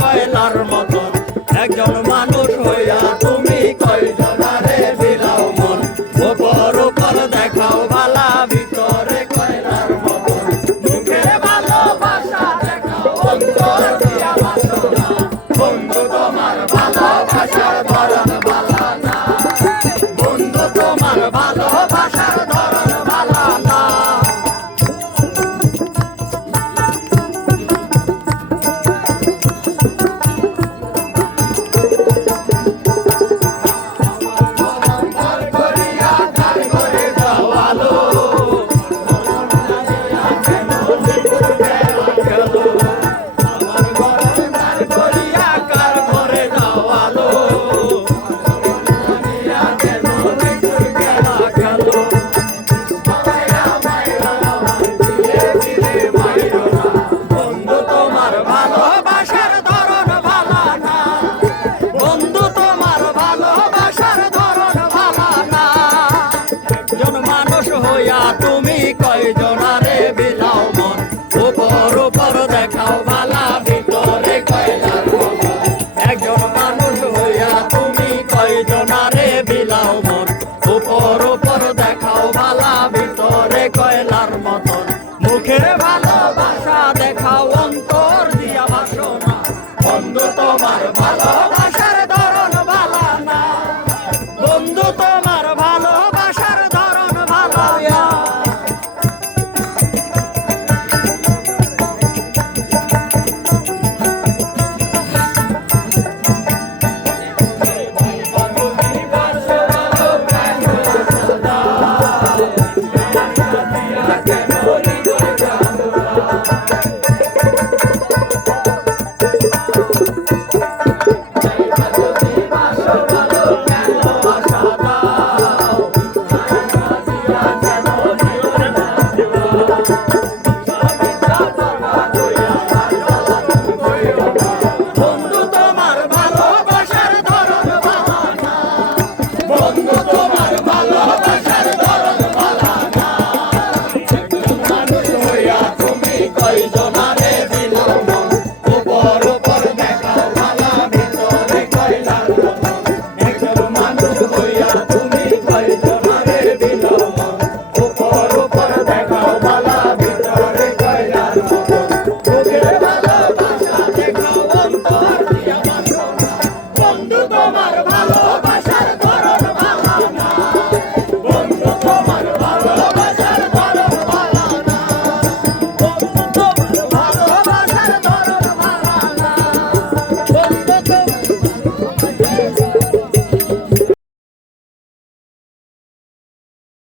কয়লার হইতো না রে বিলাও মন। উপর উপর দেখাও ভালা ভিতরে কয়লার মতন। মুখের ভালোবাসা দেখাও, অন্তর দিয়া বাসনা বন্ধু, তোমার ভালোবাসা